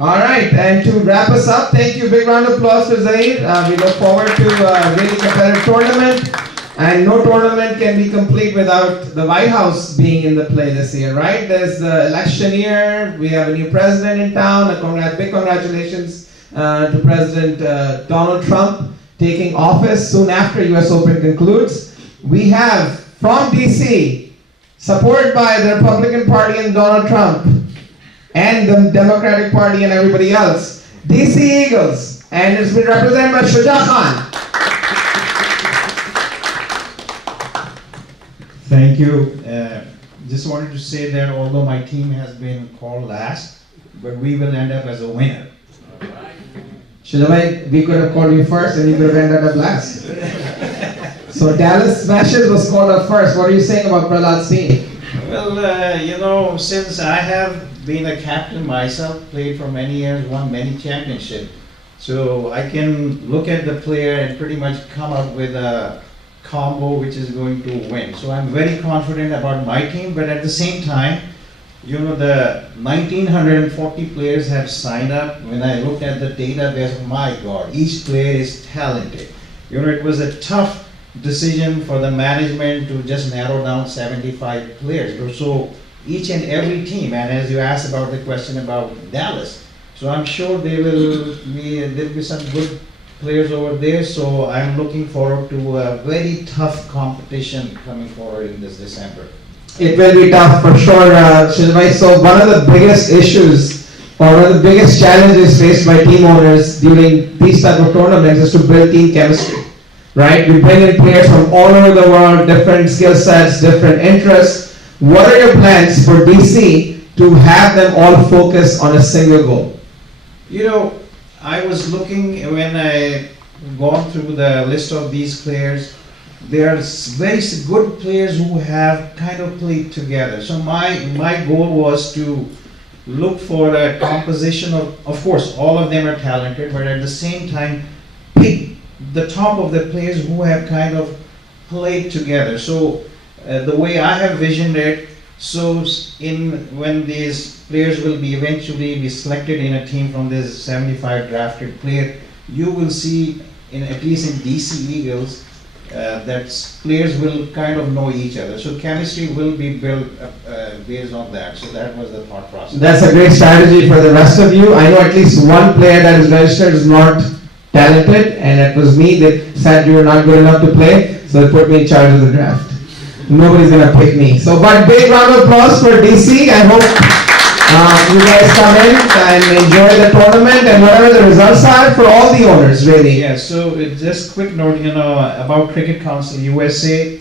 All right, and to wrap us up, thank you. Big round of applause for Zaid. We look forward to a really competitive tournament. And no tournament can be complete without the White House being in the play this year, right? There's the election year. We have a new president in town. Big congratulations to President Donald Trump taking office soon after US Open concludes. We have from DC, supported by the Republican Party and Donald Trump, and the Democratic Party and everybody else, DC Eagles, and it's been represented by Shuja Khan. Thank you. Just wanted to say that although my team has been called last, but we will end up as a winner. Shudabhai, we could have called you first and you could have ended up last. So Dallas Smashes was called up first. What are you saying about Prahlad's team? Well, since I have been a captain myself, played for many years, won many championships, so I can look at the player and pretty much come up with a combo which is going to win. So I'm very confident about my team, but at the same time, the 1940 players have signed up. When I looked at the database, my God, each player is talented. It was a tough decision for the management to just narrow down 75 players. So each and every team, and as you asked about the question about Dallas, so I'm sure there'll be some good players over there. So I'm looking forward to a very tough competition coming forward in this December. It will be tough for sure, Shilbhai. So one of the biggest issues or one of the biggest challenges faced by team owners during these type of tournaments is to build team chemistry. Right? We bring in players from all over the world, different skill sets, different interests. What are your plans for DC to have them all focus on a single goal? I was looking when I gone through the list of these players. There are very good players who have kind of played together. So my goal was to look for a composition of course, all of them are talented, but at the same time, pick the top of the players who have kind of played together. So the way I have visioned it, so when these players will be eventually be selected in a team from this 75 drafted player, you will see at least in DC Eagles that players will kind of know each other. So chemistry will be built based on that. So that was the thought process. That's a great strategy for the rest of you. I know at least one player that is registered is not talented, and it was me that said you were not good enough to play, so they put me in charge of the draft. Nobody's gonna pick me. So, but big round of applause for DC. I hope you guys come in and enjoy the tournament and whatever the results are for all the owners, really. Yeah. So just quick note, about Cricket Council USA.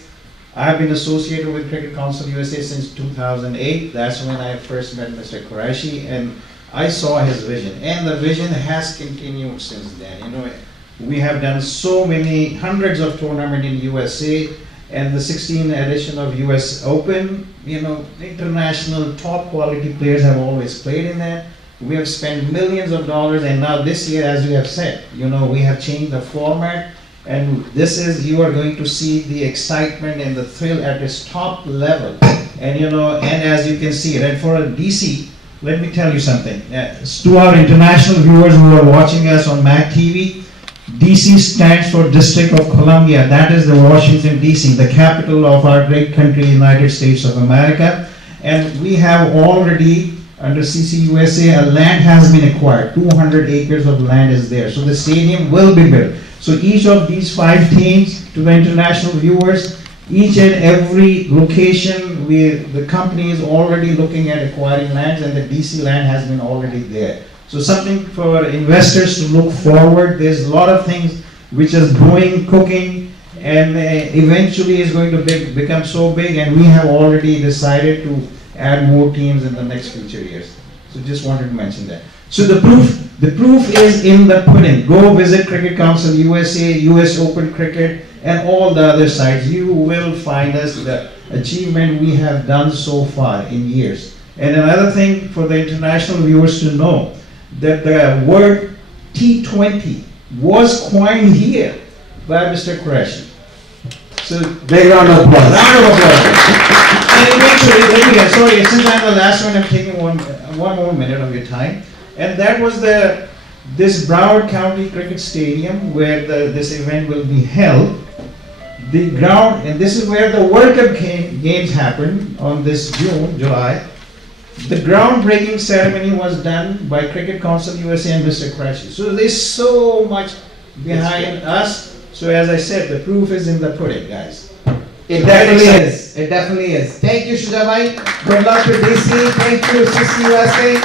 I've been associated with Cricket Council USA since 2008. That's when I first met Mr. Qureshi, and I saw his vision, and the vision has continued since then. We have done so many hundreds of tournaments in USA, and the 16th edition of US Open, international top quality players have always played in that. We have spent millions of dollars, and now this year, as you have said, we have changed the format, and you are going to see the excitement and the thrill at its top level. And and as you can see, and for a DC, let me tell you something. To our international viewers who are watching us on MAQ TV, DC stands for District of Columbia. That is the Washington DC, the capital of our great country, United States of America. And we have already, under CCUSA, a land has been acquired. 200 acres of land is there. So the stadium will be built. So each of these 5 teams, to the international viewers, each and every location, the company is already looking at acquiring lands, and the DC land has been already there. So something for investors to look forward. There's a lot of things which is brewing, cooking, and eventually is going to become so big, and we have already decided to add more teams in the next future years. So just wanted to mention that. So the proof is in the pudding. Go visit Cricket Council USA, US Open Cricket, and all the other sites. You will find us the achievement we have done so far in years. And another thing for the international viewers to know, that the word T20 was coined here by Mr. Qureshi. So big round of applause. Round of applause. And eventually, sorry, since I'm the last one, I'm taking one more minute of your time. And that was this Broward County Cricket Stadium where this event will be held. The ground, and this is where the World Cup games happened on this July. The groundbreaking ceremony was done by Cricket Council USA and Mr. Qureshi. So there's so much behind us. So as I said, the proof is in the pudding, guys. It definitely is. It definitely is. Thank you, Shujabhai. Good luck to DC. Thank you, CC USA.